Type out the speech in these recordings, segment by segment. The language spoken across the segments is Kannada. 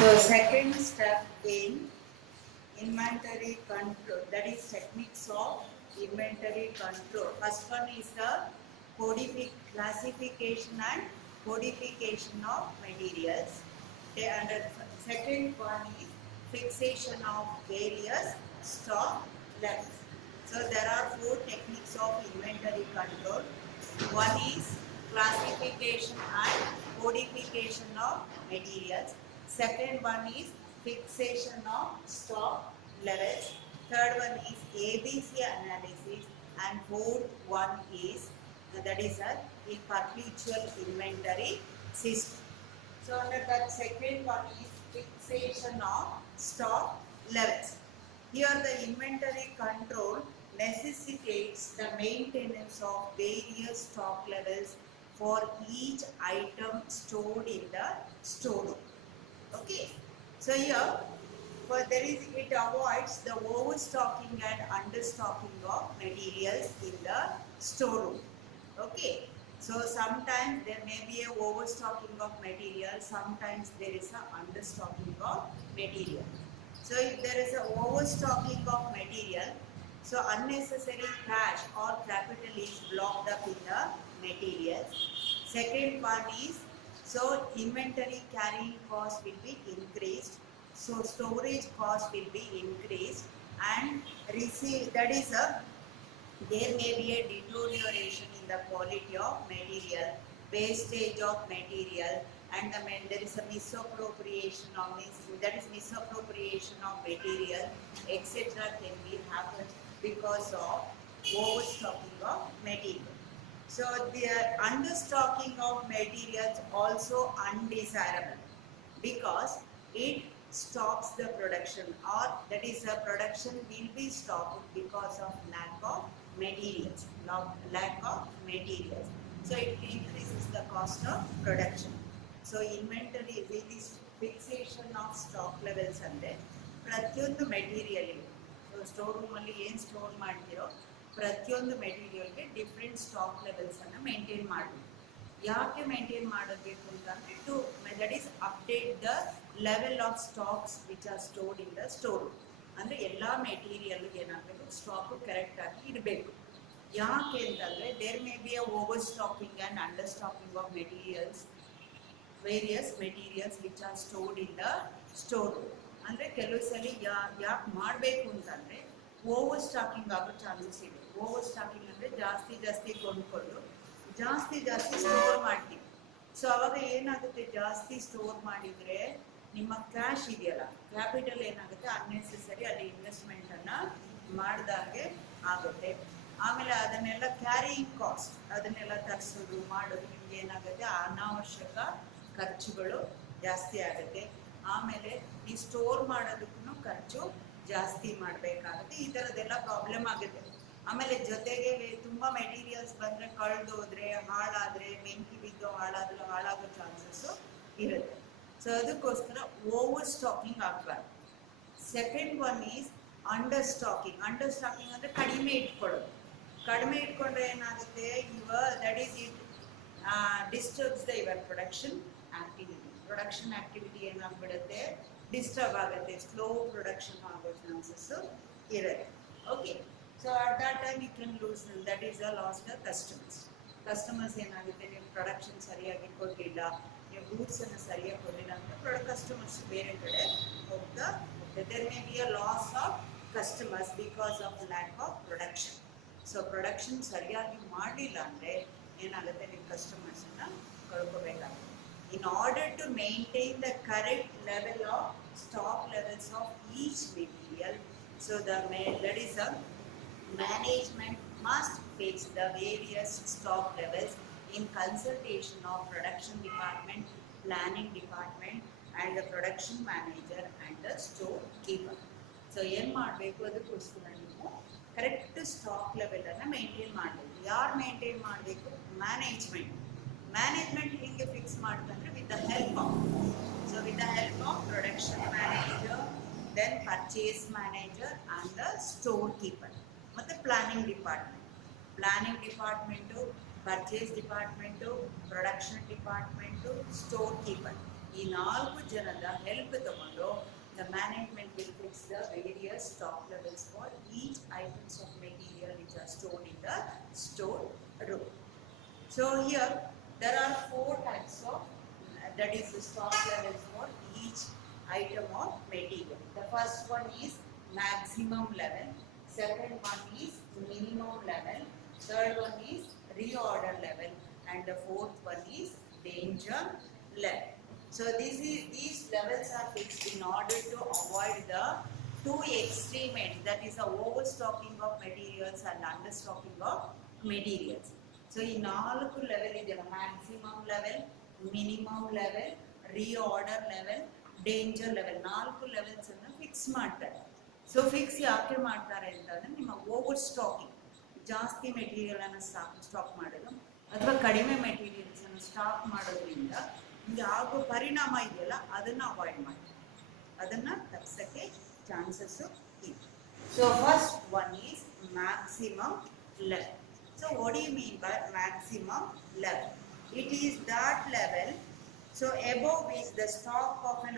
So second step in inventory control, that is techniques of inventory control. First one is the classification and codification of materials. And the second one is fixation of various stock levels. So there are four techniques of inventory control. One is classification and codification of materials. Second one is fixation of stock levels. Third one is ABC analysis. And fourth one is that is a perpetual inventory system. So under that second one is fixation of stock levels. Here the inventory control necessitates the maintenance of various stock levels for each item stored in the storeroom. Okay. So here it avoids the overstocking and understocking of materials in the storeroom. Okay. So sometimes there may be a overstocking of material, sometimes there is a understocking of material. So if there is a overstocking of material, so unnecessary cash or capital is blocked up in the materials. Second one is, so inventory carrying cost will be increased. So storage cost will be increased, and there may be a deterioration in the quality of material, wastage of material, and there is a misappropriation of material, etc. can be happen because of overstocking of material. So the understocking of materials also undesirable because it stops the production, or that is the production will be stopped because of lack of materials. So it increases the cost of production. So inventory is fixation of stock levels ಅಂದ್ರೆ ಪ್ರತಿಯೊಂದು ಮೆಟೀರಿಯಲ್ ಸ್ಟೋರ್ ರೂಮ್ ಅಲ್ಲಿ ಏನು ಸ್ಟೋರ್ ಮಾಡ್ತಿರೋ ಪ್ರತಿಯೊಂದು ಮೆಟೀರಿಯಲ್ಗೆ ಡಿಫ್ರೆಂಟ್ ಸ್ಟಾಕ್ ಲೆವೆಲ್ಸ್ ಅನ್ನು ಮೇಂಟೈನ್ ಮಾಡಬೇಕು. ಯಾಕೆ ಮೇಂಟೈನ್ ಮಾಡಬೇಕು ಅಂತಂದ್ರೆ that is update the level of stocks which are stored in the store. ಅಂದರೆ ಎಲ್ಲ ಮೆಟೀರಿಯಲ್ ಏನಾಗಬೇಕು, ಸ್ಟಾಕು ಕರೆಕ್ಟ್ ಆಗಿ ಇರಬೇಕು. ಯಾಕೆ ಅಂತಂದರೆ there may be a overstocking and understocking of materials, various materials which are stored in the store. ಅಂದರೆ ಕೆಲವು ಸಲ ಯಾಕೆ ಮಾಡಬೇಕು ಅಂತಂದರೆ ಓವರ್ ಸ್ಟಾಕಿಂಗ್ ಆಗೋ ಚಾನ್ಸಸ್ ಇದೆ. ಓವರ್ ಸ್ಟಾಕಿಂಗ್ ಅಂದರೆ ಜಾಸ್ತಿ ಕೊಂಡ್ಕೊಂಡು ಜಾಸ್ತಿ ಸ್ಟೋರ್ ಮಾಡ್ತೀವಿ. ಸೊ ಅವಾಗ ಏನಾಗುತ್ತೆ, ಜಾಸ್ತಿ ಸ್ಟೋರ್ ಮಾಡಿದರೆ ನಿಮ್ಮ ಕ್ಯಾಶ್ ಇದೆಯಲ್ಲ, ಕ್ಯಾಪಿಟಲ್ ಏನಾಗುತ್ತೆ, ಅನ್ನೆಸೆಸರಿ ಅಲ್ಲಿ ಇನ್ವೆಸ್ಟ್ಮೆಂಟನ್ನು ಮಾಡಿದಾಗೆ ಆಗುತ್ತೆ. ಆಮೇಲೆ ಅದನ್ನೆಲ್ಲ ಕ್ಯಾರಿಯಿಂಗ್ ಕಾಸ್ಟ್, ಅದನ್ನೆಲ್ಲ ತರಿಸೋದು ಮಾಡೋದು, ನಿಮ್ಗೆ ಏನಾಗುತ್ತೆ, ಅನಾವಶ್ಯಕ ಖರ್ಚುಗಳು ಜಾಸ್ತಿ ಆಗುತ್ತೆ. ಆಮೇಲೆ ಈ ಸ್ಟೋರ್ ಮಾಡೋದಕ್ಕೂ ಖರ್ಚು ಜಾಸ್ತಿ ಮಾಡಬೇಕಾಗುತ್ತೆ. ಈ ಥರದ್ದೆಲ್ಲ ಪ್ರಾಬ್ಲಮ್ ಆಗುತ್ತೆ. ಆಮೇಲೆ ಜೊತೆಗೆ ತುಂಬ ಮೆಟೀರಿಯಲ್ಸ್ ಬಂದರೆ ಕಳೆದೋದ್ರೆ, ಹಾಳಾದರೆ, ಬೆಂಕಿ ಬಿದ್ದು ಹಾಳಾಗೋ ಚಾನ್ಸಸ್ಸು ಇರುತ್ತೆ. ಸೊ ಅದಕ್ಕೋಸ್ಕರ ಓವರ್ ಸ್ಟಾಕಿಂಗ್ ಆಗಬಾರ್ದು. Second one is under stocking. Under stocking ಅಂದರೆ ಕಡಿಮೆ ಇಟ್ಕೊಳ್ಳೋದು. ಕಡಿಮೆ ಇಟ್ಕೊಂಡ್ರೆ ಏನಾಗುತ್ತೆ, that is it disturbs the your production activity ಏನಾಗ್ಬಿಡುತ್ತೆ, ಡಿಸ್ಟರ್ಬ್ ಆಗುತ್ತೆ, ಸ್ಲೋ ಪ್ರೊಡಕ್ಷನ್ ಆಗೋ ಚಾನ್ಸಸ್ಸು ಇರುತ್ತೆ. Okay. So at that time you can lose, that is a loss the customers ಏನಾಗುತ್ತೆ, ನೀವು ಪ್ರೊಡಕ್ಷನ್ ಸರಿಯಾಗಿ ಕೊಡಲಿಲ್ಲ, ನೀವು ಗೂಡ್ಸನ್ನು ಸರಿಯಾಗಿ ಕೊಡಲಿಲ್ಲ ಅಂತ ಕಸ್ಟಮರ್ಸ್ ಬೇರೆ ಕಡೆ ಹೋಗ್ತಾ ಹೋಗ್ತದೆ. There may be a loss of customers because of lack of production. So production ಸರಿಯಾಗಿ ಮಾಡಲಿಲ್ಲ ಅಂದರೆ ಏನಾಗುತ್ತೆ, ನೀವು ಕಸ್ಟಮರ್ಸನ್ನು ಕಳ್ಕೋಬೇಕಾಗುತ್ತೆ. In order to maintain the correct level of stock levels of each material, so that is a management must fix the various stock levels in consultation of production department, planning department, and the production manager and the storekeeper. So ಏನು ಮಾಡಬೇಕು, ಅದಕ್ಕೋಸ್ಕರ ನೀವು ಕರೆಕ್ಟ್ ಸ್ಟಾಕ್ ಲೆವೆಲನ್ನು ಮೇಂಟೈನ್ ಮಾಡಬೇಕು. ಯಾರು ಮೇಂಟೈನ್ ಮಾಡಬೇಕು? ಮ್ಯಾನೇಜ್ಮೆಂಟ್ ಹಿಂಗೆ ಫಿಕ್ಸ್ ಮಾಡ್ತಂದ್ರೆ with the help of production manager, then purchase manager and the store keeper, ಮತ್ತು planning department, purchase department, production department, store keeper, ಈ 4 ಜನದ ಹೆಲ್ಪ್ ತಗೊಂಡು the management will fix the various stock levels for each items of material which are stored in the store room. So here there are 4 types of that is the stock levels for each item of material. The first one is maximum level, second one is minimum level, third one is reorder level, and the fourth one is danger level. So these levels are fixed in order to avoid the two extreme ends, that is the overstocking of materials and understocking of materials. So in all level is the maximum level, minimum level, reorder level, danger level. 4 levels ಅನ್ನು ಫಿಕ್ಸ್ ಮಾಡ್ತಾರೆ. ಸೊ ಫಿಕ್ಸ್ ಯಾಕೆ ಮಾಡ್ತಾರೆ ಅಂತಂದ್ರೆ ನಿಮ್ಮ ಓವರ್ ಸ್ಟಾಕಿಂಗ್, ಜಾಸ್ತಿ ಮೆಟೀರಿಯಲ್ ಅನ್ನು ಸ್ಟಾಕ್ ಮಾಡೋದು ಅಥವಾ ಕಡಿಮೆ ಮೆಟೀರಿಯಲ್ಸ್ ಅನ್ನು ಸ್ಟಾಕ್ ಮಾಡೋದ್ರಿಂದ ನಿಮಗೆ ಆಗೋ ಪರಿಣಾಮ ಇದೆಯಲ್ಲ ಅದನ್ನು ಅವಾಯ್ಡ್ ಮಾಡಿ, ಅದನ್ನು ತಪ್ಪಿಸೋಕ್ಕೆ ಚಾನ್ಸಸ್ ಇದೆ. So first one is maximum level. So what you mean by maximum level? It is that level so above which the stock of an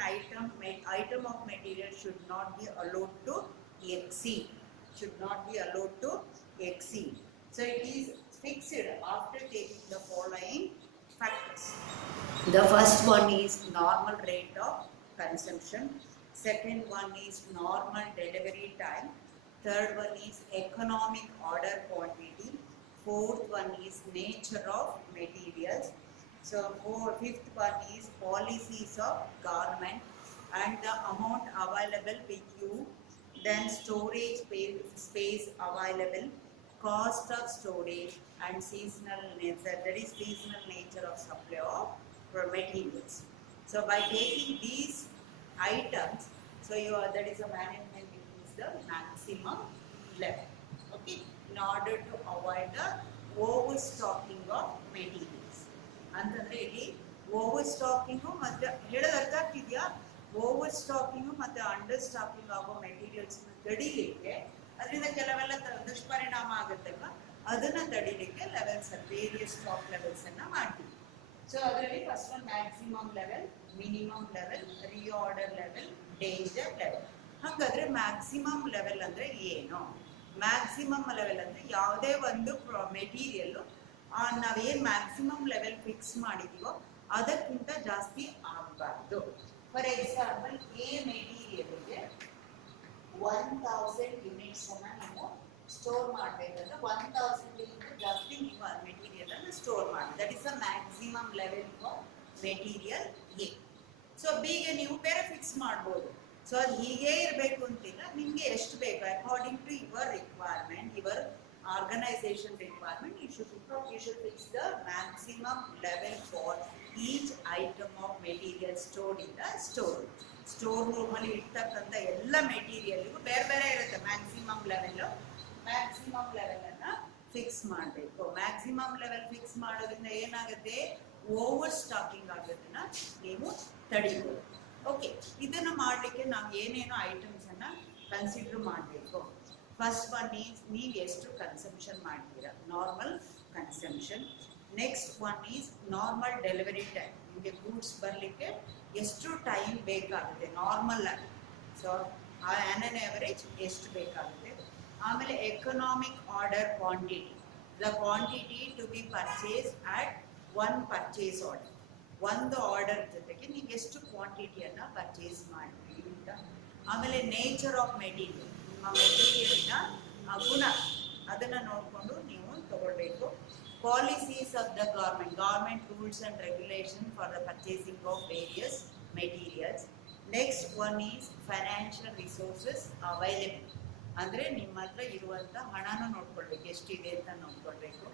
item of material should not be allowed to exceed. So it is fixed after taking the following factors. The first one is normal rate of consumption, second one is normal delivery time, third one is economic order quantity, fourth one is nature of materials, so fifth one is policies of government and the amount available with you, then storage space available, cost of storage, and seasonal nature, that is seasonal nature of supply of materials. So by taking these items, so that is a management is the maximum level, okay, in order to avoid the overstocking of materials. ಅಂತಂದ್ರೆ ಇಲ್ಲಿ ಓವರ್ ಸ್ಟಾಕಿಂಗು ಮತ್ತೆ ಹೇಳೋದು ಅರ್ಥ ಆಗ್ತಿದೆಯಾ? ಓವರ್ ಸ್ಟಾಕಿಂಗು ಮತ್ತೆ ಅಂಡರ್ ಸ್ಟಾಕಿಂಗ್ ಆಗೋ ಮೆಟೀರಿಯಲ್ಸ್ ತಡಿಲಿಕ್ಕೆ, ಅದರಿಂದ ಕೆಲವೆಲ್ಲ ದುಷ್ಪರಿಣಾಮ ಆಗುತ್ತಲ್ವ, ಅದನ್ನ ತಡಿಲಿಕ್ಕೆ ಲೆವೆಲ್ಸ್ ವೇರಿಯಸ್ ಸ್ಟಾಕ್ ಲೆವೆಲ್ಸ್ ಅನ್ನ ಮಾಡ್ತೀವಿ. ಸೊ ಅದರಲ್ಲಿ first one maximum level, minimum level, reorder level, danger level. ಹಾಗಾದ್ರೆ ಮ್ಯಾಕ್ಸಿಮಮ್ ಲೆವೆಲ್ ಅಂದ್ರೆ ಏನು? ಮ್ಯಾಕ್ಸಿಮಮ್ ಲೆವೆಲ್ ಅಂದ್ರೆ ಯಾವುದೇ ಒಂದು ಮೆಟೀರಿಯಲ್ ನಾವೇನ್ ಮ್ಯಾಕ್ಸಿಮಮ್ ಲೆವೆಲ್ ಫಿಕ್ಸ್ ಮಾಡಿದೀವೋ ಅದಕ್ಕಿಂತ ಜಾಸ್ತಿ ಆಗಬಾರ್ದು. ಫಾರ್ ಎಕ್ಸಾಂಪಲ್ ಎ ಮೆಟೀರಿಯಲ್ಗೆ 1000 ಯೂನಿಟ್ಸ್ ಅನ್ನ ನೀವು ಸ್ಟೋರ್ ಮಾಡಬೇಕಂದ್ರೆ 1000 ಗಿಂತ ಜಾಸ್ತಿ ನೀವು ಆ ಮೆಟೀರಿಯಲ್ ಅನ್ನು ಸ್ಟೋರ್ ಮಾಡಿ, that is a maximum level for material A. So ಬಿಗೆ ನೀವು ಬೇರೆ ಫಿಕ್ಸ್ ಮಾಡ್ಬೋದು. ಸೊ ಅದು ಹೀಗೆ ಇರಬೇಕು ಅಂತಿಲ್ಲ, ನಿಮಗೆ ಎಷ್ಟು ಬೇಕು according to your requirement, your organization requirement, you should fix the maximum level for each item of material stored in the store room. Store room ಅಲ್ಲಿ ಇರ್ತಕ್ಕಂಥ ಎಲ್ಲ ಮೆಟೀರಿಯಲ್ಗೂ ಬೇರೆ ಬೇರೆ ಇರುತ್ತೆ ಮ್ಯಾಕ್ಸಿಮಮ್ ಲೆವೆಲ್. ಮ್ಯಾಕ್ಸಿಮಮ್ ಲೆವೆಲ್ ಅನ್ನ ಫಿಕ್ಸ್ ಮಾಡಬೇಕು. ಮ್ಯಾಕ್ಸಿಮಮ್ ಲೆವೆಲ್ ಫಿಕ್ಸ್ ಮಾಡೋದ್ರಿಂದ ಏನಾಗುತ್ತೆ? ಓವರ್ ಸ್ಟಾಕಿಂಗ್ ಆಗೋದನ್ನ ನೀವು ತಡಿಬಹುದು. ಓಕೆ, ಇದನ್ನ ಮಾಡಲಿಕ್ಕೆ ನಾವು ಏನೇನೋ ಐಟಮ್ಸ್ ಅನ್ನ ಕನ್ಸಿಡರ್ ಮಾಡಬೇಕು. ಫಸ್ಟ್ ಒನ್ ಈಸ್ ನೀವು ಎಷ್ಟು ಕನ್ಸಂಪ್ಷನ್ ಮಾಡ್ತೀರಾ, normal consumption. Next one is normal delivery time, ನಿಮಗೆ ಗೂಡ್ಸ್ ಬರಲಿಕ್ಕೆ ಎಷ್ಟು ಟೈಮ್ ಬೇಕಾಗುತ್ತೆ ನಾರ್ಮಲ್ ಆಗಿ, ಸೊ ಆನ್ ಅನ್ ಆವರೇಜ್ ಎಷ್ಟು ಬೇಕಾಗುತ್ತೆ. ಆಮೇಲೆ economic order quantity, the quantity to be purchase at one purchase order, ಒಂದು ಆರ್ಡರ್ ಜೊತೆಗೆ ನೀವು ಎಷ್ಟು ಕ್ವಾಂಟಿಟಿಯನ್ನು ಪರ್ಚೇಸ್ ಮಾಡ್ತೀವಿ ಅಂತ. ಆಮೇಲೆ ನೇಚರ್ ಆಫ್ ಮೆಟೀರಿಯಲ್, ನಿಮ್ಮ ಮೆಟೀರಿಯಲ್ನ ಗುಣ ಅದನ್ನು ನೋಡಿಕೊಂಡು ನೀವು ತಗೊಳ್ಬೇಕು. Policies of the government rules and regulation for the purchasing of various materials. Next one is financial resources available, ಅಂದರೆ ನಿಮ್ಮ ಹತ್ರ ಇರುವಂಥ ಹಣನೂ ನೋಡ್ಕೊಳ್ಬೇಕು, ಎಷ್ಟಿದೆ ಅಂತ ನೋಡ್ಕೊಳ್ಬೇಕು.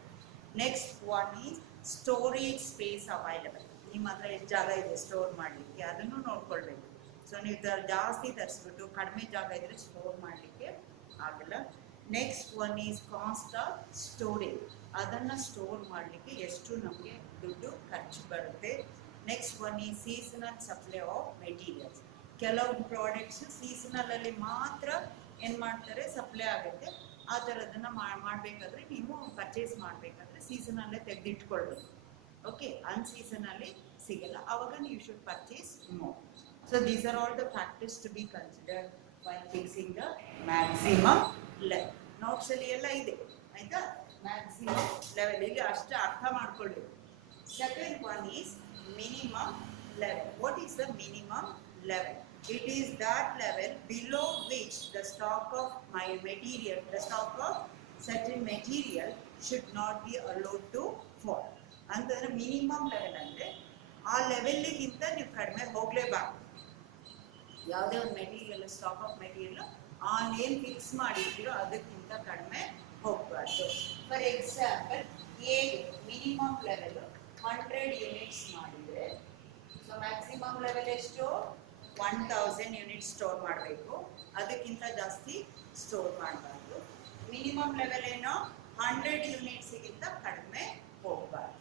Next one is storage space available, ನಿಮ್ಮ ಹತ್ರ ಎಷ್ಟು ಜಾಗ ಇದೆ ಸ್ಟೋರ್ ಮಾಡಲಿಕ್ಕೆ ಅದನ್ನು ನೋಡ್ಕೊಳ್ಬೇಕು. ಸೊ ನೀವು ಜಾಸ್ತಿ ತರಿಸ್ಬಿಟ್ಟು ಕಡಿಮೆ ಜಾಗ ಇದ್ರೆ ಸ್ಟೋರ್ ಮಾಡಲಿಕ್ಕೆ ಆಗಲ್ಲ. Next one is cost of storage, ಅದನ್ನು ಸ್ಟೋರ್ ಮಾಡಲಿಕ್ಕೆ ಎಷ್ಟು ನಮಗೆ ದುಡ್ಡು ಖರ್ಚು ಬರುತ್ತೆ. Next one is seasonal supply of materials, ಕೆಲವು ಪ್ರಾಡಕ್ಟ್ಸ್ ಸೀಸನಲಲ್ಲಿ ಮಾತ್ರ ಏನು ಮಾಡ್ತಾರೆ ಸಪ್ಲೈ ಆಗುತ್ತೆ, ಆ ಥರದನ್ನು ಮಾಡಬೇಕಾದ್ರೆ ನೀವು ಪರ್ಚೇಸ್ ಮಾಡಬೇಕಾದ್ರೆ ಸೀಸನಲ್ಲೇ ತೆಗೆದಿಟ್ಕೊಳ್ಬೇಕು. ಓಕೆ, ಅನ್ಸೀಸನಲ್ಲಿ ಸಿಗಲ್ಲ, ಅವಾಗ you should purchase more. So these are all the factors to be considered while fixing the maximum level. Notes ಅಲ್ಲಿ ಎಲ್ಲ ಇದೆ ಆಯ್ತಾ, maximum level ಇಲ್ಲಿ ಅಷ್ಟೇ ಅರ್ಥ ಮಾಡ್ಕೊಳ್ಳಿ. Second one is minimum level. What is the minimum level? It is that level below which the stock of my material, the stock of certain material should not be allowed to fall. ಅಂತಂದ್ರೆ ಮಿನಿಮಮ್ ಲೆವೆಲ್ ಅಂದ್ರೆ ಆ ಲೆವೆಲ್ಗಿಂತ ನೀವು ಕಡಿಮೆ ಹೋಗ್ಲೇಬಾರ್ದು. ಯಾವುದೇ ಒಂದು ಮೆಟೀರಿಯಲ್, ಸ್ಟಾಕ್ ಆಫ್ ಮೆಟೀರಿಯಲ್ ಏನ್ ಫಿಕ್ಸ್ ಮಾಡಿರ್ತೀರೋ ಅದಕ್ಕಿಂತ ಕಡಿಮೆ ಹೋಗಬಾರ್ದು. For example A minimum level 100 units ಮಾಡಿದ್ರೆ, ಸೊ ಮ್ಯಾಕ್ಸಿಮಮ್ ಲೆವೆಲ್ ಎಷ್ಟು 1000 ಯೂನಿಟ್ ಸ್ಟೋರ್ ಮಾಡಬೇಕು, ಅದಕ್ಕಿಂತ ಜಾಸ್ತಿ ಸ್ಟೋರ್ ಮಾಡಬಾರ್ದು. ಮಿನಿಮಮ್ ಲೆವೆಲ್ ಏನೋ 100 ಯೂನಿಟ್ಸ್ಗಿಂತ ಕಡಿಮೆ ಹೋಗಬಾರ್ದು.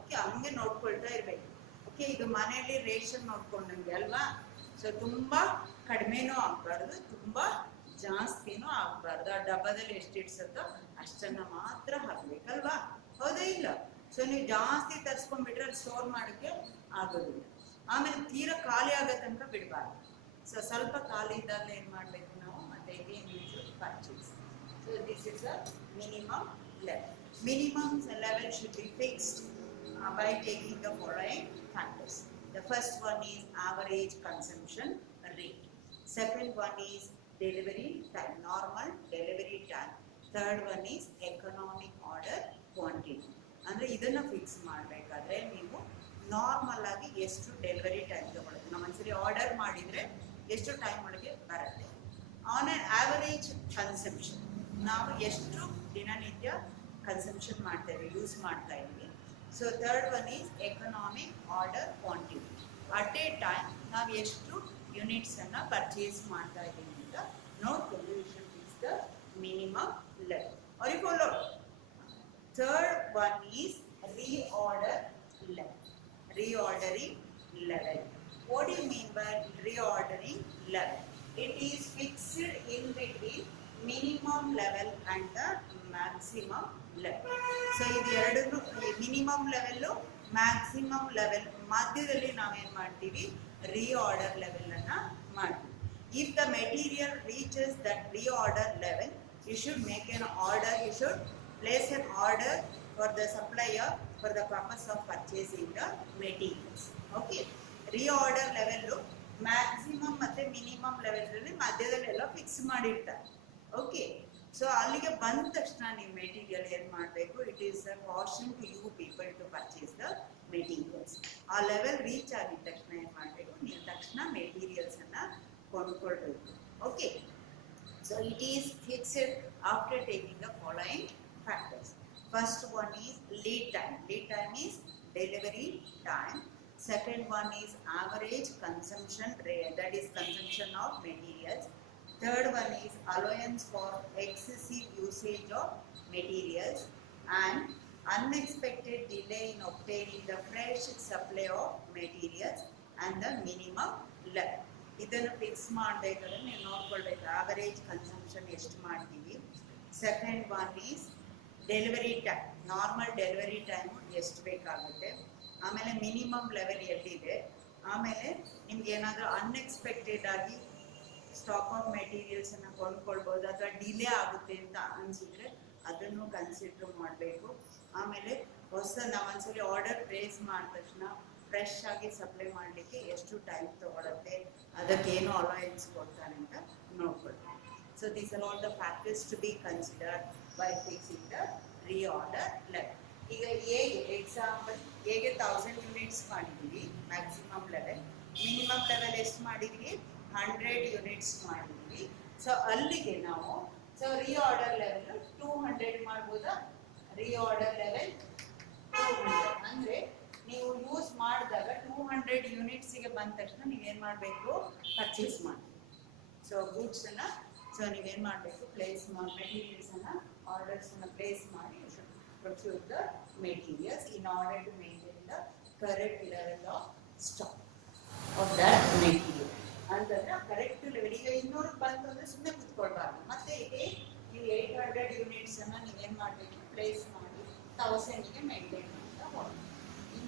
ಓಕೆ, ಹಂಗೆ ನೋಡ್ಕೊಳ್ತಾ ಇರಬೇಕು. ಓಕೆ, ಇದು ಮನೆಯಲ್ಲಿ ರೇಷನ್ ನೋಡ್ಕೊಂಡಂಗೆ ಅಲ್ವಾ. ಸೊ ತುಂಬಾ ಕಡಿಮೆನೂ ಆಗಬಾರ್ದು, ತುಂಬಾ ಜಾಸ್ತಿನೂ ಆಗಬಾರ್ದು. ಆ ಡಬ್ಬದಲ್ಲಿ ಎಷ್ಟು ಇಡ್ಸುತ್ತೋ ಅಷ್ಟನ್ನ ಮಾತ್ರ ಹಾಕ್ಬೇಕಲ್ವಾ, ಹೌದಾ ಇಲ್ಲ? ಸೊ ನೀವು ಜಾಸ್ತಿ ತರಿಸ್ಕೊಂಡ್ಬಿಟ್ರೆ ಅಲ್ಲಿ ಸ್ಟೋರ್ ಮಾಡೋಕ್ಕೆ ಆಗೋದಿಲ್ಲ. ಆಮೇಲೆ ತೀರಾ ಖಾಲಿ ಆಗೋ ತನಕ ಬಿಡಬಾರ್ದು. ಸೊ ಸ್ವಲ್ಪ ಖಾಲಿ ಇದ್ದಾಗ ಏನು ಮಾಡಬೇಕು ನಾವು, ಮತ್ತೆ purchase. So this is a minimum level. Minimum level should be fixed by taking the following factors. The first one is average consumption rate. Second one is delivery time, normal delivery time. Third one is economic order quantity. ಅಂದರೆ ಇದನ್ನು ಫಿಕ್ಸ್ ಮಾಡಬೇಕಾದ್ರೆ ನೀವು ನಾರ್ಮಲ್ ಆಗಿ ಎಷ್ಟು ಡೆಲಿವರಿ ಟೈಮ್ ತಗೊಳ್ಳೋದು. ನಾವು ಒಂದ್ಸರಿ ಆರ್ಡರ್ ಮಾಡಿದರೆ ಎಷ್ಟು ಟೈಮ್ ಒಳಗೆ ಬರುತ್ತೆ. ಆನ್ ಆನ್ ಆವರೇಜ್ ಕನ್ಸಂಪ್ಷನ್, ನಾವು ಎಷ್ಟು ದಿನನಿತ್ಯ ಕನ್ಸಂಪ್ಷನ್ ಮಾಡ್ತೇವೆ, ಯೂಸ್ ಮಾಡ್ತಾ ಇದ್ದೀವಿ. So third one is economic order quantity. At a time ನಾವು ಎಷ್ಟು ಯೂನಿಟ್ಸನ್ನು ಪರ್ಚೇಸ್ ಮಾಡ್ತಾ ಇದ್ದೀವಿ ಅಂತ ನೋಡ್ಕೊಂಡು you should fix the minimum level. Are you follow? Third one is reorder level. Reordering level. What do you mean by reordering level? It is fixed in between minimum level and the maximum level. So ಇದು ಎರಡನ್ನು, ಮಿನಿಮಮ್ ಲೆವೆಲ್ ಮ್ಯಾಕ್ಸಿಮಮ್ ಲೆವೆಲ್ ಮಧ್ಯದಲ್ಲಿ ನಾವೇನು ಮಾಡ್ತೀವಿ, ರೀಆರ್ಡರ್ ಲೆವೆಲ್ ಅನ್ನ ಮಾಡ್ತೀವಿ. If the material reaches that reorder level, you should make an order, you should place an order for the supplier for the purpose of purchasing the materials. Okay, reorder level maximum ಮತ್ತೆ ಮಿನಿಮಮ್ ಲೆವೆಲ್ ಮಧ್ಯದಲ್ಲೆಲ್ಲ ಫಿಕ್ಸ್ ಮಾಡಿರ್ತಾರೆ. ಓಕೆ, ಸೊ ಅಲ್ಲಿಗೆ ಬಂದ ತಕ್ಷಣ ನೀವು ಮೆಟೀರಿಯಲ್ ಏನು ಮಾಡಬೇಕು, it is a caution to you people to purchase the materials. ಆ ಲೆವೆಲ್ ರೀಚ್ ಆಗಿದ ತಕ್ಷಣ ಏನು ಮಾಡಬೇಕು, ನೀವು ತಕ್ಷಣ ಮೆಟೀರಿಯಲ್ಸ್ ಅನ್ನ ಕೊಂಡ್ಕೊಳ್ಬೇಕು. Okay, so it is fixed after taking the following factors. First one is lead time. Lead time is delivery time. Second one is average consumption rate, that is consumption of materials. Third one is allowance for excessive usage of materials and unexpected delay in obtaining the fresh supply of materials and the minimum level. ಇದನ್ನು ಫಿಕ್ಸ್ ಮಾಡಬೇಕಾದ್ರೆ ನೀವು ನೋಡ್ಕೊಳ್ಬೇಕು, ಆವರೇಜ್ ಕನ್ಸಂಪ್ಷನ್ ಎಷ್ಟು ಮಾಡ್ತೀವಿ. Second one is delivery time, normal delivery time ಎಷ್ಟು ಬೇಕಾಗುತ್ತೆ. ಆಮೇಲೆ ಮಿನಿಮಮ್ ಲೆವೆಲ್ ಎಲ್ಲಿದೆ. ಆಮೇಲೆ ನಿಮ್ಗೆ ಏನಾದರೂ ಅನ್ಎಕ್ಸ್ಪೆಕ್ಟೆಡ್ ಆಗಿ ಸ್ಟಾಕ್ ಆಫ್ ಮೆಟೀರಿಯಲ್ಸನ್ನು ಕೊಂಡ್ಕೊಳ್ಬೋದು ಅಥವಾ ಡಿಲೇ ಆಗುತ್ತೆ ಅಂತ ಅನಿಸಿದ್ರೆ ಅದನ್ನು ಕನ್ಸಿಡರ್ ಮಾಡಬೇಕು. ಆಮೇಲೆ ನಾವು ಒಂದ್ಸಲಿ ಆರ್ಡರ್ ಪ್ಲೇಸ್ ಮಾಡಿದ ತಕ್ಷಣ ಫ್ರೆಶ್ ಆಗಿ ಸಪ್ಲೈ ಮಾಡಲಿಕ್ಕೆ ಎಷ್ಟು ಟೈಮ್ ತೊಗೊಳುತ್ತೆ, ಅದಕ್ಕೇನು ಅಲೋಯನ್ಸ್ ಕೊಡ್ತಾರೆ ಅಂತ ನೋಡ್ಕೊಳ್ತೀವಿ. So these are all the factors to be considered by fixing the reorder level. ಈಗ ಹೇಗೆ ಎಕ್ಸಾಂಪಲ್, ಹೇಗೆ 1000 ಯೂನಿಟ್ಸ್ ಮಾಡಿದ್ದೀವಿ ಮ್ಯಾಕ್ಸಿಮಮ್ ಲೆವೆಲ್, ಮಿನಿಮಮ್ ಲೆವೆಲ್ ಎಷ್ಟು ಮಾಡಿದ್ವಿ 100 ಯೂನಿಟ್ಸ್ ಮಾಡಿದ್ವಿ. ಸೊ ಅಲ್ಲಿಗೆ ನಾವು ರೀಆರ್ಡರ್ ಲೆವೆಲ್ 200 ಮಾಡ್ಬೋದಾ. ರೀಆರ್ಡರ್ ಲೆವೆಲ್ 200 ಅಂದರೆ ನೀವು ಯೂಸ್ ಮಾಡಿದಾಗ 200 ಯೂನಿಟ್ಸಿಗೆ ಬಂದ ತಕ್ಷಣ ನೀವೇನು ಮಾಡಬೇಕು, ಪರ್ಚೇಸ್ ಮಾಡಿ. ಸೊ ಗೂಡ್ಸನ್ನು ನೀವೇನು ಮಾಡಬೇಕು, ಪ್ಲೇಸ್ ಮೆಟೀರಿಯಲ್ಸನ್ನು ಆರ್ಡರ್ಸನ್ನು ಪ್ಲೇಸ್ ಮಾಡಿ you should procure the materials in order to maintain the correct level of stock of that material. ಅಂತಂದ್ರೆ ಕರೆಕ್ಟ್ ಲೆವೆಲ್. ಈಗ 200 ಬಂತು ಅಂದರೆ ಸುಮ್ಮನೆ ಕುತ್ಕೊಳ್ಬಾರ್ದು. ಮತ್ತೆ ನೀವು 800 ಯೂನಿಟ್ಸನ್ನು ನೀವೇನು ಮಾಡಬೇಕು, ಪ್ಲೇಸ್ ಮಾಡಿ 1000ಗೆ ಮೇಂಟೈನ್ ಮಾಡ್ತಾ ಹೋಗಿ.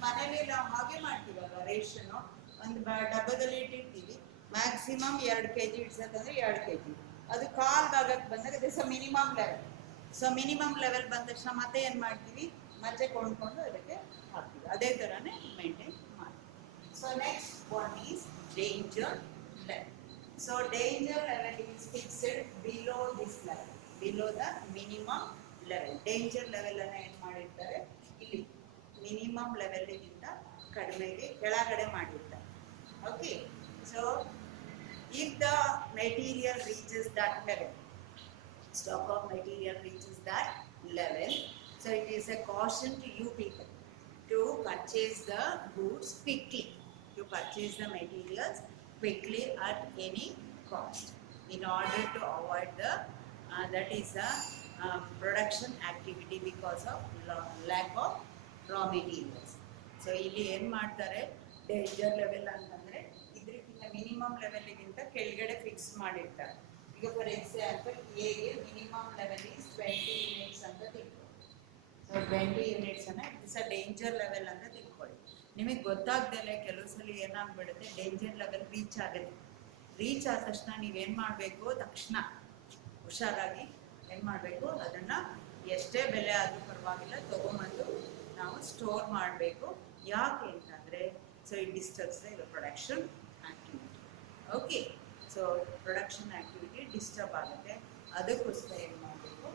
ಮನೇಲಿ ನಾವು ಹಾಗೆ ಮಾಡ್ತೀವಲ್ವ, ರೇಷನ್ನು ಒಂದು ಡಬ್ಬದಲ್ಲಿ ಇಟ್ಟಿರ್ತೀವಿ, ಮ್ಯಾಕ್ಸಿಮಮ್ 2 kg ಇಡ್ಸಕ್ಕಂದ್ರೆ 2 kg, ಅದು ಕಾಲ್ ಭಾಗಕ್ಕೆ ಬಂದಾಗ this minimum level. So minimum level ಬಂದ ತಕ್ಷಣ ಮತ್ತೆ ಏನು ಮಾಡ್ತೀವಿ, ಮತ್ತೆ ಕೊಂಡ್ಕೊಂಡು ಅದಕ್ಕೆ ಹಾಕ್ತೀವಿ. ಅದೇ ಥರನೇ ಮೇಂಟೈನ್ ಮಾಡ್ತೀವಿ. So next one is danger level. So danger level is fixed below this level, below the minimum level. Danger level ಅನ್ನ ಏನು ಮಾಡಿರ್ತಾರೆ, ಇಲ್ಲಿ ಮಿನಿಮಮ್ ಲೆವೆಲ್ಗಿಂತ ಕಡಿಮೆಗೆ ಕೆಳಗಡೆ ಮಾಡಿರ್ತಾರೆ. Okay, so if the material reaches that level, stock of material reaches that level, so it is a caution to you people to purchase the goods quickly, to purchase the materials quickly at any cost in order to avoid the that is a production activity because of lack of raw materials. So ಇಲ್ಲಿ ಏನು ಮಾಡ್ತಾರೆ, ಡೇಂಜರ್ ಲೆವೆಲ್ ಅಂತಂದ್ರೆ ಇದಕ್ಕಿಂತ ಮಿನಿಮಮ್ ಲೆವೆಲ್ಗಿಂತ ಕೆಳಗಡೆ ಫಿಕ್ಸ್ ಮಾಡಿರ್ತಾರೆ. ಈಗ ಫಾರ್ ಎಕ್ಸಾಂಪಲ್ ಎಗೆ ಮಿನಿಮಮ್ ಲೆವೆಲ್ ಈಸ್ 20 ಯೂನಿಟ್ಸ್ ಅಂತ ತಿಳ್ಕೊಳ್ಳಿ. ಸೊ 20 ಯೂನಿಟ್ಸ್ ಅನ್ನ ಇಟ್ಸ್ ಅ ಡೇಂಜರ್ ಲೆವೆಲ್ ಅಂತ ತಿಳ್ಕೊಳ್ಳಿ. ನಿಮಗೆ ಗೊತ್ತಾಗ್ದಲೆ ಕೆಲವು ಸಲ ಏನಾಗ್ಬಿಡುತ್ತೆ, ಡೇಂಜರ್ ಲೆವೆಲ್ ರೀಚ್ ಆಗುತ್ತೆ. ರೀಚ್ ಆದ ತಕ್ಷಣ ನೀವೇನು ಮಾಡಬೇಕು, ತಕ್ಷಣ ಹುಷಾರಾಗಿ ಏನು ಮಾಡಬೇಕು, ಅದನ್ನು ಎಷ್ಟೇ ಬೆಲೆ ಆದರೂ ಪರವಾಗಿಲ್ಲ ತೊಗೊಂಬಂದು ನಾವು ಸ್ಟೋರ್ ಮಾಡಬೇಕು. ಯಾಕೆ ಅಂತಂದರೆ, so it disturbs the production activity. Okay, so production activity disturb ಆಗುತ್ತೆ. ಅದಕ್ಕೋಸ್ಕರ ಏನು ಮಾಡಬೇಕು,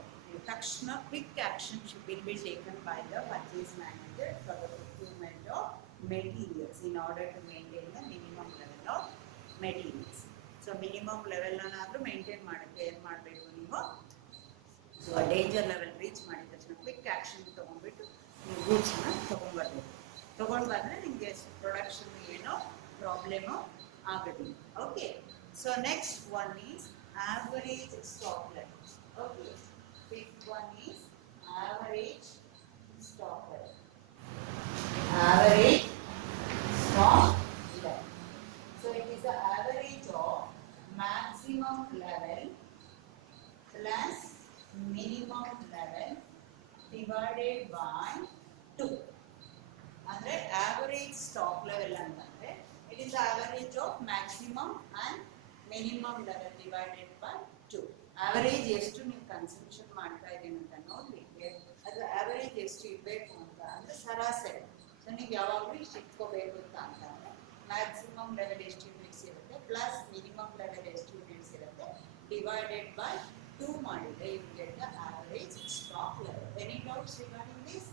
ತಕ್ಷಣ quick action will be taken by the purchase manager for the procurement of materials in order to maintain the minimum level of materials. So minimum ಲೆವೆಲ್ನಾದರೂ ಮೇಂಟೈನ್ ಮಾಡೋಕ್ಕೆ ಏನು ಮಾಡಬೇಕು ನೀವು, ಸೊ ಡೇಂಜರ್ ಲೆವೆಲ್ ರೀಚ್ ಮಾಡಿದ ತಕ್ಷಣ ಕ್ವಿಕ್ ಆ್ಯಕ್ಷನ್ ತೊಗೊಂಡ್ಬಿಟ್ಟು ನೀವು ಗೂಡ್ಸ್ನ ತೊಗೊಂಡ್ಬರ್ಬೇಕು. ತೊಗೊಂಡು ಬಂದರೆ ನಿಮಗೆ ಪ್ರೊಡಕ್ಷನ್ ಏನೋ ಪ್ರಾಬ್ಲಮು ಆಗೋದಿಲ್ಲ. Okay, so next one is average stock level. Okay, fifth one is average stock level. Average stock level. So it is the average of maximum level plus minimum level divided by 2. ಅಂದ್ರೆ average stock level ಅಂತಂದ್ರೆ it is the average of maximum and minimum level divided by 2. average ಎಷ್ಟು ನೀವು ಕನ್ಸಂಪ್ಷನ್ ಮಾಡ್ತಾ ಇದ್ದೀರಿ ಅಂತ ನೋಡ್ಲಿಕ್ಕೆ ಅದು average ಎಷ್ಟು ಇರಬೇಕು ಅಂತ ಅಂದ್ರೆ ಸರಾಸರಿ. ಸೊ ನೀವು ಯಾವಾಗಲೂ ಇಷ್ಟು ಇಟ್ಕೋಬೇಕು ಅಂತ ಅಂತಂದ್ರೆ ಮ್ಯಾಕ್ಸಿಮಮ್ ಲೆವೆಲ್ ಎಷ್ಟು ಯೂನಿಟ್ಸ್ ಇರುತ್ತೆ ಪ್ಲಸ್ ಮಿನಿಮಮ್ ಲೆವೆಲ್ ಎಷ್ಟು ಯೂನಿಟ್ಸ್ ಇರುತ್ತೆ ಡಿವೈಡೆಡ್ ಬೈ 2 ಮಾಡಿದ್ರೆ you get the average stock level. Any doubts regarding this?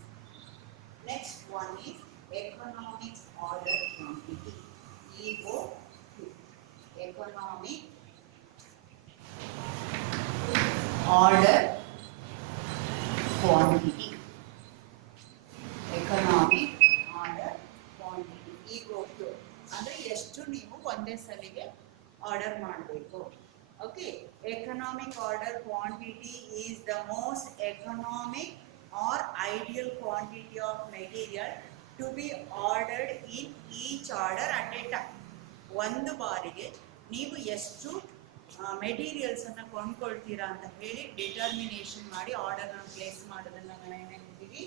Next one is economic order quantity. EOQ. Economic order quantity. Economic order quantity. EOQ. ಅಂದ್ರೆ ಎಷ್ಟು ನೀವು ಒಂದೇ ಸಲಿಗೆ ಆರ್ಡರ್ ಮಾಡಬೇಕು. Okay, economic order quantity is the most economic or ideal quantity of material to be ordered in each order at a time. ಒಂದು ಬಾರಿಗೆ ನೀವು ಎಷ್ಟು ಮೆಟೀರಿಯಲ್ಸ್ ಅನ್ನು ಕೊಂಡ್ಕೊಳ್ತೀರಾ ಅಂತ ಹೇಳಿ ಡಿಟರ್ಮಿನೇಷನ್ ಮಾಡಿ ಆರ್ಡರ್ ಅನ್ನು ಪ್ಲೇಸ್ ಮಾಡೋದನ್ನ ನಾವು ಏನು ಹೇಳ್ತೀವಿ,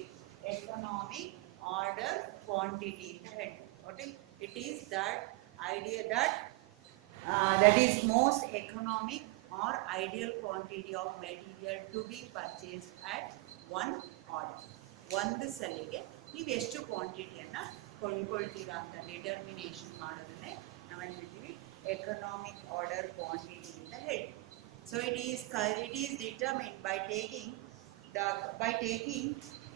ಎಕನಾಮಿಕ್ ಆರ್ಡರ್ ಕ್ವಾಂಟಿಟಿ ಅಂತ ಹೇಳ್ತೀವಿ. Okay, it is that idea that is most economic or ideal quantity of material to be purchased at one order. ಒಂದು ಸಲಿಗೆ ನೀವು ಎಷ್ಟು ಕ್ವಾಂಟಿಟಿಯನ್ನು ಕೊಂಡ್ಕೊಳ್ತೀರಾ ಅಂತ ಡಿಟರ್ಮಿನೇಷನ್ ಮಾಡೋದನ್ನೇ ನಾವು ಹೇಳ್ತೀವಿ ಎಕನಾಮಿಕ್ ಆರ್ಡರ್ ಕ್ವಾಂಟಿಟಿ ಅಂತ ಹೇಳ್ತೀವಿ. So it is determined by taking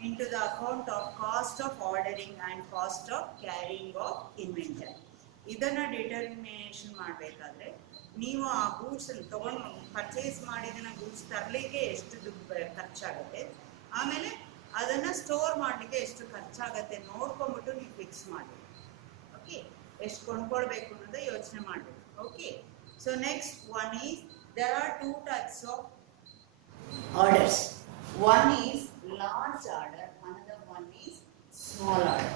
into the account of cost of ordering and cost of carrying of inventory. ಇದನ್ನು ಡಿಟರ್ಮಿನೇಷನ್ ಮಾಡಬೇಕಾದ್ರೆ ನೀವು ಆ ಗೂಡ್ಸ್ ತೊಗೊಂಡು ಪರ್ಚೇಸ್ ಮಾಡಿದ ಗೂಡ್ಸ್ ತರಲಿಕ್ಕೆ ಎಷ್ಟು ದುಡ್ಡು ಖರ್ಚಾಗುತ್ತೆ, ಆಮೇಲೆ ಅದನ್ನು ಸ್ಟೋರ್ ಮಾಡಲಿಕ್ಕೆ ಎಷ್ಟು ಖರ್ಚಾಗುತ್ತೆ ನೋಡ್ಕೊಂಡ್ಬಿಟ್ಟು ನೀವು ಫಿಕ್ಸ್ ಮಾಡಬೇಕು. ಓಕೆ, ಎಷ್ಟು ಕೊಂಡ್ಕೊಳ್ಬೇಕು ಅನ್ನೋದು ಯೋಚನೆ ಮಾಡಬೇಕು. Okay, so next one is there are 2 types of orders. One is large order, another one is small order.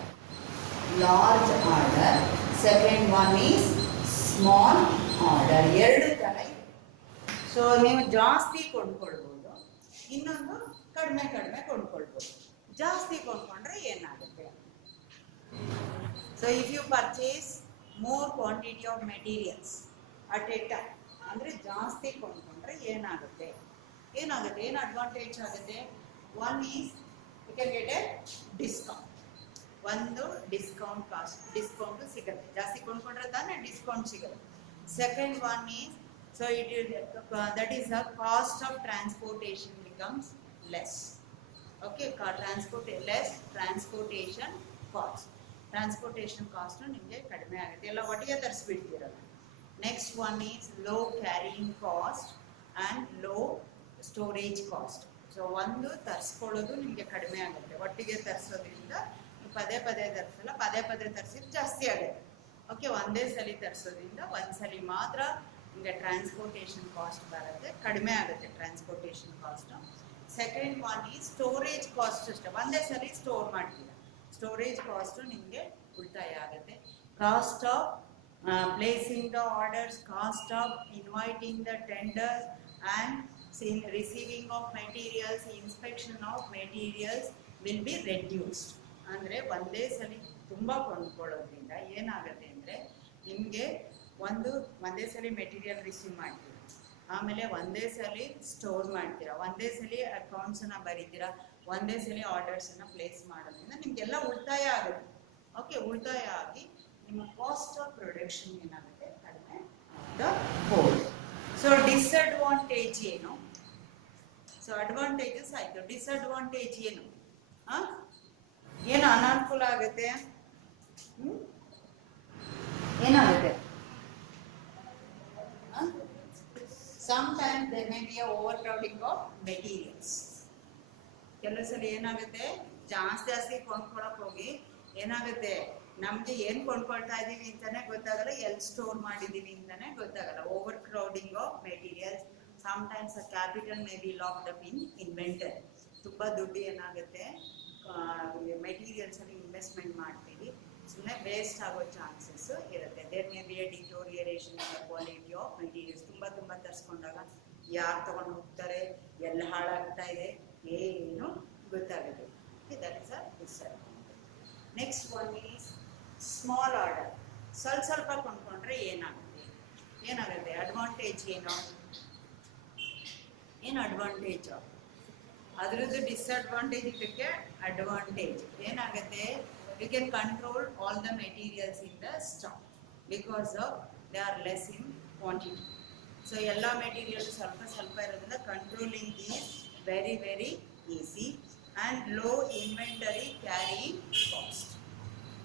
Large order, second one is small order. ಎರಡು ತರ ಇದೆ. ಸೊ ನೀವು ಜಾಸ್ತಿ ಕೊಂಡ್ಕೊಳ್ಬೋದು, ಇನ್ನೊಂದು ಕಡಿಮೆ ಕೊಂಡ್ಕೊಳ್ಬೋದು. ಜಾಸ್ತಿ ಕೊಂಡ್ಕೊಂಡ್ರೆ ಏನಾಗುತ್ತೆ, So if you purchase more quantity of materials at a time, ಅಂದರೆ ಜಾಸ್ತಿ ಕೊಂಡ್ಕೊಂಡ್ರೆ ಏನಾಗುತ್ತೆ ಏನು ಅಡ್ವಾಂಟೇಜ್ ಆಗುತ್ತೆ? One is you can get a discount. ಒಂದು ಡಿಸ್ಕೌಂಟ್ ಸಿಗುತ್ತೆ, ಜಾಸ್ತಿ ಕೊಂಡ್ಕೊಂಡ್ರೆ ತಾನೇ ಡಿಸ್ಕೌಂಟ್ ಸಿಗುತ್ತೆ. Second one is so that is the cost of transportation becomes less. Okay, transportation cost ನಿಮಗೆ ಕಡಿಮೆ ಆಗುತ್ತೆ, ಎಲ್ಲ ಒಟ್ಟಿಗೆ ತರಿಸ್ಬಿಡ್ತೀರಲ್ಲ. Next one is low carrying cost and low storage cost. So ಒಂದು ತರಿಸ್ಕೊಳ್ಳೋದು ನಿಮಗೆ ಕಡಿಮೆ ಆಗುತ್ತೆ, ಒಟ್ಟಿಗೆ ತರಿಸೋದ್ರಿಂದ ಪದೇ ತರಿಸಲ್ಲ, ಪದೇ ತರಿಸಿದ್ರೆ ಜಾಸ್ತಿ ಆಗುತ್ತೆ. ಓಕೆ, ಒಂದೇ ಸಲ ತರಿಸೋದ್ರಿಂದ ಒಂದ್ಸಲಿ ಮಾತ್ರ ನಿಮಗೆ ಟ್ರಾನ್ಸ್ಪೋರ್ಟೇಷನ್ ಕಾಸ್ಟ್ ಬರುತ್ತೆ, ಕಡಿಮೆ ಆಗುತ್ತೆ ಟ್ರಾನ್ಸ್ಪೋರ್ಟೇಷನ್ ಕಾಸ್ಟ್. ಸೆಕೆಂಡ್ ಒನ್ ಈ ಸ್ಟೋರೇಜ್ ಕಾಸ್ಟ್ ಅಷ್ಟೇ, ಒಂದೇ ಸಲ ಸ್ಟೋರ್ ಮಾಡ್ತೀರ, ಸ್ಟೋರೇಜ್ ಕಾಸ್ಟು ನಿಮಗೆ ಉಳಿತಾಯ ಆಗುತ್ತೆ. Cost of placing the orders, cost of inviting the tenders and receiving of materials, inspection of materials will be reduced. ಅಂದರೆ ಒಂದೇ ಸಲ ತುಂಬ ಕೊಂಡ್ಕೊಳ್ಳೋದ್ರಿಂದ ಏನಾಗುತ್ತೆ ಅಂದರೆ ನಿಮಗೆ ಒಂದೇ ಸಲ ಮೆಟೀರಿಯಲ್ ರಿಸೀವ್ ಮಾಡ್ತೀರಾ, ಆಮೇಲೆ ಒಂದೇ ಸಲ ಸ್ಟೋರ್ ಮಾಡ್ತೀರಾ, ಒಂದೇ ಸಲ ಅಕೌಂಟ್ಸನ್ನು ಬರೀತೀರಾ, ಒಂದೇ ಸಲ ಆರ್ಡರ್ಸನ್ನು ಪ್ಲೇಸ್ ಮಾಡೋದ್ರಿಂದ ನಿಮಗೆಲ್ಲ ಉಳಿತಾಯ ಆಗುತ್ತೆ. ಓಕೆ, ಉಳಿತಾಯ ಆಗಿ ನಿಮ್ಮ ಕಾಸ್ಟ್ ಆಫ್ ಪ್ರೊಡಕ್ಷನ್ ಏನಾಗುತ್ತೆ? ಕಡಿಮೆ ಹೋಗುತ್ತೆ. ಸೊ ಡಿಸ್ಅಡ್ವಾಂಟೇಜ್ ಏನು? ಸೊ ಅಡ್ವಾಂಟೇಜಸ್ ಆಯಿತು, ಡಿಸ್ಅಡ್ವಾಂಟೇಜ್ ಏನು? ಏನು ಅನಾನುಕೂಲ ಆಗುತ್ತೆ? ಏನಾಗುತ್ತೆ? Sometimes there may be a overcrowding of materials. ಕೆಲವು ಸಲ ಏನಾಗುತ್ತೆ, ಜಾಸ್ತಿ ಕೊಂಡ್ಕೊಳಕ್ ಹೋಗಿ ಏನಾಗುತ್ತೆ, ನಮ್ಗೆ ಏನ್ ಕೊಂಡ್ಕೊಳ್ತಾ ಇದೀವಿ ಅಂತಾನೆ ಗೊತ್ತಾಗಲ್ಲ, ಎಲ್ಲಿ ಸ್ಟೋರ್ ಮಾಡಿದೀವಿ ಅಂತಾನೆ ಗೊತ್ತಾಗಲ್ಲ. Over crowding of materials. Sometimes a capital may be locked up in inventory. ತುಂಬಾ ದುಡ್ಡು ಏನಾಗುತ್ತೆ, ಮೆಟೀರಿಯಲ್ಸ್ ಅಲ್ಲಿ ಇನ್ವೆಸ್ಟ್ಮೆಂಟ್ ಮಾಡ್ತೀವಿ, ಸುಮ್ಮನೆ ವೇಸ್ಟ್ ಆಗೋ ಚಾನ್ಸಸ್ ಇರುತ್ತೆ. There may be a deterioration in the quality of materials. ತುಂಬ ತರಿಸ್ಕೊಂಡಾಗ ಯಾರು ತಗೊಂಡು ಹೋಗ್ತಾರೆ, ಎಲ್ಲ ಹಾಳಾಗ್ತಾ ಇದೆ, ಏನು ಗೊತ್ತಾಗುತ್ತೆ. That is a disadvantage. Next one is small order. ಸ್ವಲ್ಪ ಕೊಂಡ್ಕೊಂಡ್ರೆ ಏನಾಗುತ್ತೆ? ಅಡ್ವಾಂಟೇಜ್ ಏನು ಅಡ್ವಾಂಟೇಜು? ಅದರದ್ದು ಡಿಸ್ಅಡ್ವಾಂಟೇಜ್ ಇದಕ್ಕೆ ಅಡ್ವಾಂಟೇಜ್ ಏನಾಗುತ್ತೆ? We can control all the materials in the stock because of they are less in quantity. So ಎಲ್ಲ ಮೆಟೀರಿಯಲ್ ಸ್ವಲ್ಪ ಇರೋದ್ರಿಂದ controlling is very easy and low inventory carrying cost.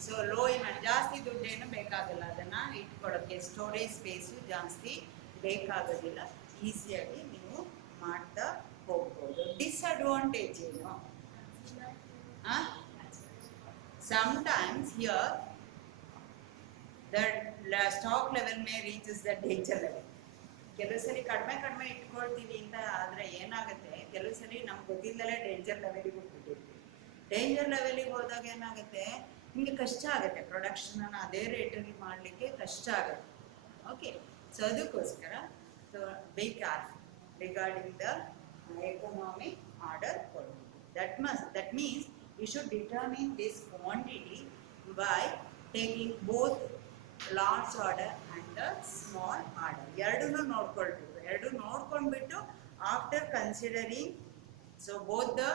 So low inventory, ಜಾಸ್ತಿ ದುಡ್ಡೇನು ಬೇಕಾಗಲ್ಲ ಅದನ್ನ ಇಟ್ಕೊಳ್ಳೋಕ್ಕೆ, ಸ್ಟೋರೇಜ್ ಸ್ಪೇಸು ಜಾಸ್ತಿ ಬೇಕಾಗೋದಿಲ್ಲ, ಈಸಿಯಾಗಿ ನೀವು ಮಾಡ್ತಾ ಹೋಗ್ಬೋದು. ಡಿಸ್ಅಡ್ವಾಂಟೇಜ್ ಏನು? Sometimes here the stock level may reaches the danger level. ಕೆಲವು ಸಲ ಕಡಿಮೆ ಇಟ್ಕೊಳ್ತೀವಿ ಅಂತ ಆದರೆ ಏನಾಗುತ್ತೆ, ಕೆಲವು ಸಲ ನಮ್ಗೆ ಗೊತ್ತಿಲ್ಲದಲೇ ಡೇಂಜರ್ ಲೆವೆಲಿಗೆ ಹೋಗ್ಬಿಟ್ಟಿರ್ತೀವಿ. ಡೇಂಜರ್ ಲೆವೆಲಿಗೆ ಹೋದಾಗ ಏನಾಗುತ್ತೆ, ನಿಮಗೆ ಕಷ್ಟ ಆಗುತ್ತೆ, ಪ್ರೊಡಕ್ಷನನ್ನು ಅದೇ ರೇಟಲ್ಲಿ ಮಾಡಲಿಕ್ಕೆ ಕಷ್ಟ ಆಗುತ್ತೆ. ಓಕೆ, ಸೊ ಅದಕ್ಕೋಸ್ಕರ be careful regarding the economic order quantity. That means you should determine this quantity by taking both large order and the small order. ಎರಡನ್ನೂ ನೋಡ್ಕೊಂಡ್ಬಿಟ್ಟು after considering both the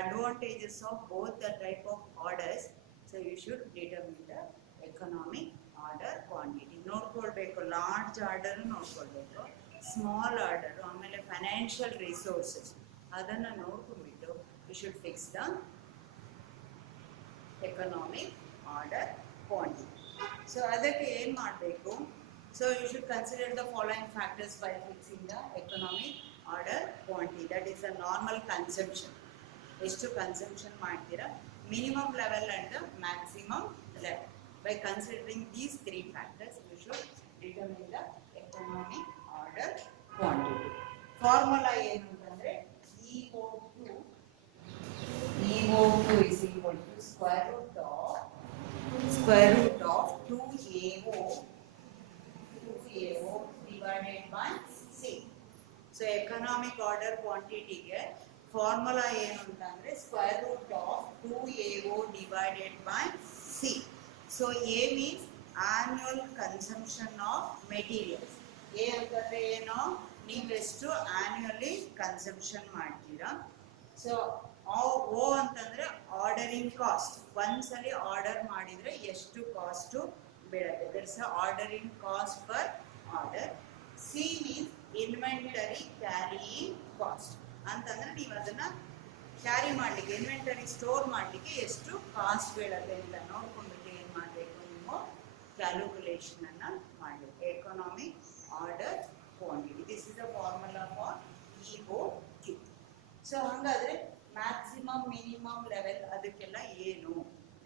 advantages of both the type of orders, so you should determine the economic order quantity. ನೋಡ್ಕೊಳ್ಬೇಕು, ಲಾರ್ಜ್ ಆರ್ಡರ್ ನೋಡ್ಕೊಳ್ಬೇಕು, ಸ್ಮಾಲ್ ಆರ್ಡರ್, ಆಮೇಲೆ ಫೈನಾನ್ಷಿಯಲ್ ರಿಸೋರ್ಸಸ್ ಅದನ್ನು ನೋಡ್ಕೊಂಡ್ಬಿಟ್ಟು you should fix the economic order quantity. So ಅದಕ್ಕೆ ಏನು ಮಾಡಬೇಕು? So you should consider the following factors by fixing the economic order quantity. That is the normal consumption. ಎಷ್ಟು ಕನ್ಸಂಪ್ಷನ್ ಮಾಡ್ತೀರಾ, minimum level and the maximum level. By considering these three factors, you should determine the economic order quantity. Formula ಏನು ಅಂತಂದ್ರೆ EO2 is equal to square root of 2AO divided by C. So economic order quantity ಗೆ formula ಏನು ಅಂತಂದ್ರೆ square root of 2AO divided by C. C. So A means annual consumption of materials. A ಅಂತಂದ್ರೆ ಏನು, ನೀವೆಷ್ಟು ಆನ್ಯುಯಲಿ ಕನ್ಸಂಪ್ಷನ್ ಮಾಡ್ತೀರಾ. ಸೊ ಓ ಅಂತಂದ್ರೆ ಆರ್ಡರಿಂಗ್ ಕಾಸ್ಟ್, ಒಂದ್ಸಲಿ ಆರ್ಡರ್ ಮಾಡಿದ್ರೆ ಎಷ್ಟು ಕಾಸ್ಟು ಬೀಳುತ್ತೆ, that's ordering cost per order. C means inventory carrying cost, ಅಂತಂದ್ರೆ ನೀವು ಅದನ್ನ ಕ್ಯಾರಿ ಮಾಡಲಿಕ್ಕೆ, ಇನ್ವೆಂಟರಿ ಸ್ಟೋರ್ ಮಾಡಲಿಕ್ಕೆ ಎಷ್ಟು ಕಾಸ್ಟ್ ಬೀಳುತ್ತೆ ಅಂತ ನೋಡ್ಕೊಂಡ್ಬಿಟ್ಟು ಏನು ಮಾಡಬೇಕು, ನೀವು ಕ್ಯಾಲ್ಕುಲೇಷನ್ ಅನ್ನ ಮಾಡಬೇಕು. Economic order quantity, this is the formula for EOQ. So ಹಾಗಾದ್ರೆ ಮ್ಯಾಕ್ಸಿಮಮ್ ಮಿನಿಮಮ್ ಲೆವೆಲ್ ಅದಕ್ಕೆಲ್ಲ ಏನು,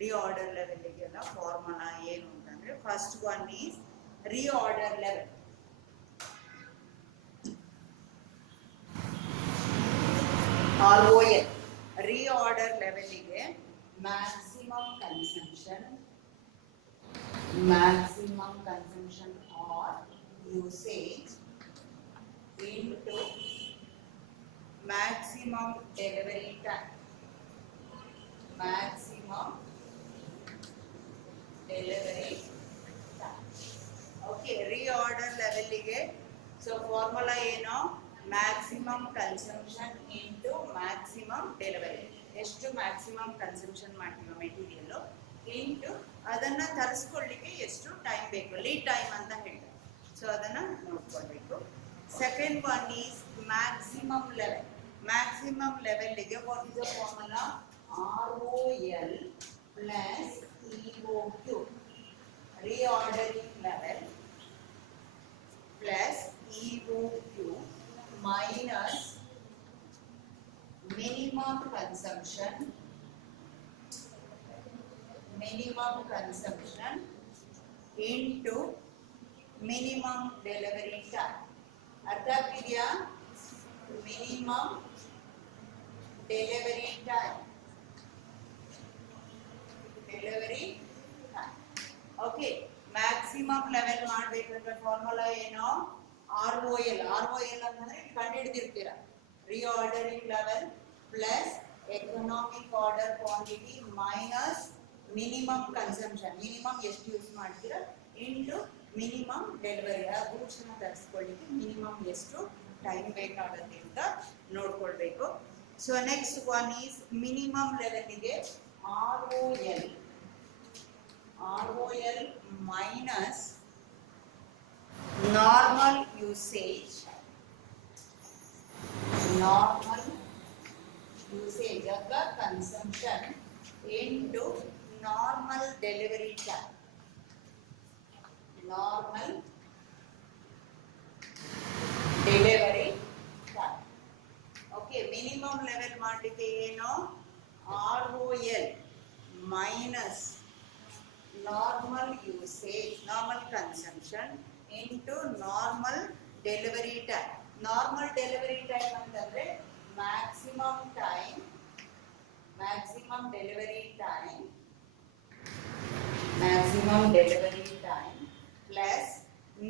ರಿಆರ್ಡರ್ ಲೆವೆಲ್ಗೆಲ್ಲ ಫಾರ್ಮುಲಾ ಏನು ಅಂತಂದ್ರೆ, first one is reorder level. ROL reorder ಲೆವೆಲ್ಗೆ maximum consumption or usage into maximum delivery time. Okay, reorder level ಗೆ so formula ಏನು, maximum consumption into maximum delivery. ಎಷ್ಟು ಮ್ಯಾಕ್ಸಿಮಮ್ ಕನ್ಸಂಪ್ಷನ್ ಮಾಡ್ತೀವಿ ಮೆಟೀರಿಯಲ್ ಇಂಟು ಅದನ್ನ ತರಿಸ್ಕೊಳ್ಳಿಕ್ಕೆ ಎಷ್ಟು ಟೈಮ್ ಬೇಕು, ಲೀಡ್ ಟೈಮ್ ಅಂತ ಹೇಳ್ತಾರೆ. ಸೊ ಅದನ್ನ ನೋಡ್ಕೊಳ್ಬೇಕು. Second one is maximum level. Maximum level ಗೆ what is the formula? ROL plus EOQ. Reordering level plus EOQ minus minimum consumption into minimum delivery time. ಅರ್ಥ ಆಗ್ತಿದೆಯಾ? Minimum delivery time. Okay, maximum level ಮಾಡಬೇಕಂದ್ರೆ ಫಾರ್ಮುಲಾ ಏನು, ROL. ROL ಅಂತಂದ್ರೆ ಕಂಡುಹಿಡಿದಿರ್ತೀರಾ, reordering level plus economic order quantity minus minimum consumption, minimum ಎಷ್ಟು ಯೂಸ್ ಮಾಡ್ತೀರಾ ಇಂಟು ಮಿನಿಮಮ್ ಡೆಲಿವರಿ, ಆ ಗೂಡ್ಸ್ ನ ತರಿಸ್ಕೊಳ್ಳಿಕ್ಕೆ ಮಿನಿಮಮ್ ಎಷ್ಟು ಟೈಮ್ ಬೇಕಾಗುತ್ತೆ ಅಂತ ನೋಡ್ಕೊಳ್ಬೇಕು. So next one is minimum ಲೆವೆಲ್ಗೆ ROL minus normal usage of the consumption into normal delivery time. Okay, minimum level ಮಾಡಲಿಕ್ಕೆ ಏನು, ROL minus normal usage, normal consumption into normal delivery time. Normal delivery time ಅಂತಂದ್ರೆ maximum delivery time plus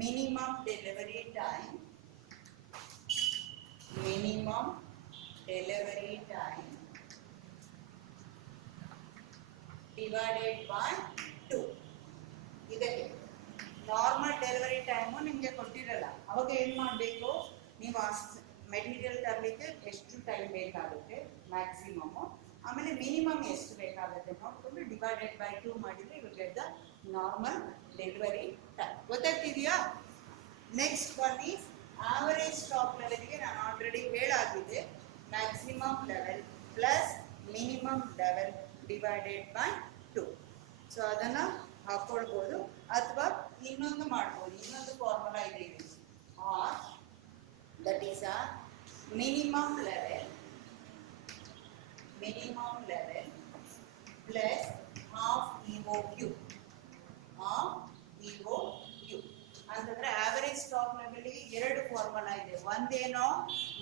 minimum delivery time divided by 2. ಇದಕ್ಕೆ ನಾರ್ಮಲ್ ಡೆಲಿವರಿ ಟೈಮು ನಿಮಗೆ ಕೊಟ್ಟಿರಲ್ಲ, ಅವಾಗ ಏನು ಮಾಡಬೇಕು, ನೀವು ಮೆಟೀರಿಯಲ್ ತರಲಿಕ್ಕೆ ಎಷ್ಟು ಟೈಮ್ ಬೇಕಾಗುತ್ತೆ ಮ್ಯಾಕ್ಸಿಮಮ್, ಆಮೇಲೆ ಮಿನಿಮಮ್ ಎಷ್ಟು ಬೇಕಾಗುತ್ತೆ ನೋಡ್ಕೊಂಡು ಡಿವೈಡೆಡ್ ಬೈ 2 ಮಾಡಿದ್ರೆ you get the normal delivery time. ಗೊತ್ತಾಗ್ತಿದೆಯಾ? Next one is average stock ಲೆವೆಲ್ಗೆ ನಾನು ಆಲ್ರೆಡಿ ಹೇಳಾಗಿದೆ, maximum level plus minimum level divided by 2. So ಅದನ್ನ ಹಾಕೊಳ್ಬೋದು ಅಥವಾ ಇನ್ನೊಂದು ಮಾಡ್ಬೋದು, ಇನ್ನೊಂದು ಫಾರ್ಮುಲಾ ಇದೆ, or that is a minimum level plus half EOQ. ಅಂತಂದ್ರೆ ಆವರೇಜ್ ಸ್ಟಾಕ್ ಲೆವೆಲ್ಗೆ ಎರಡು ಫಾರ್ಮುಲಾ ಇದೆ, ಒಂದೇನೋ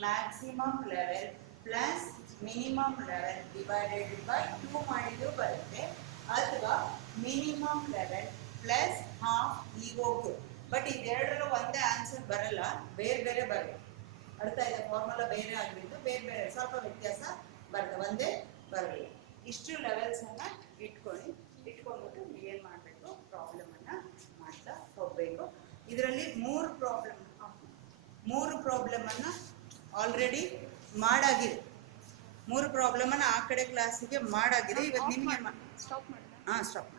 maximum level plus minimum level divided by 2 ಮಾಡಿದ್ರು ಬರುತ್ತೆ, ಅಥವಾ minimum level plus half EOQ. But ಇದೆರಡರಲ್ಲೂ ಒಂದೇ ಆನ್ಸರ್ ಬರಲ್ಲ, ಬೇರೆ ಬೇರೆ ಬರುತ್ತೆ. ಅರ್ಥ ಆಯ್ತಾ? ಫಾರ್ಮುಲಾ ಬೇರೆ ಆಗಿದ್ದು ಬೇರೆ ಬೇರೆ ಸ್ವಲ್ಪ ವ್ಯತ್ಯಾಸ ಬರುತ್ತೆ, ಒಂದೇ ಬರಲಿಲ್ಲ. ಇಷ್ಟು ಲೆವೆಲ್ಸ್ ಅನ್ನ ಇಟ್ಕೊಂಡ್ಬಿಟ್ಟು ಹೋಗಬೇಕು. ಇದರಲ್ಲಿ ಮೂರು ಪ್ರಾಬ್ಲಮನ್ನು ಆಲ್ರೆಡಿ ಮಾಡಾಗಿದೆ. ಮೂರು ಪ್ರಾಬ್ಲಮನ್ನು ಆ ಕಡೆ ಕ್ಲಾಸಿಗೆ ಮಾಡಾಗಿದೆ. ಇವತ್ತು ನಿಮಗೆ ಸ್ಟಾಪ್ ಮಾಡಿ. ಹಾಂ, ಸ್ಟಾಪ್ ಮಾಡಿ.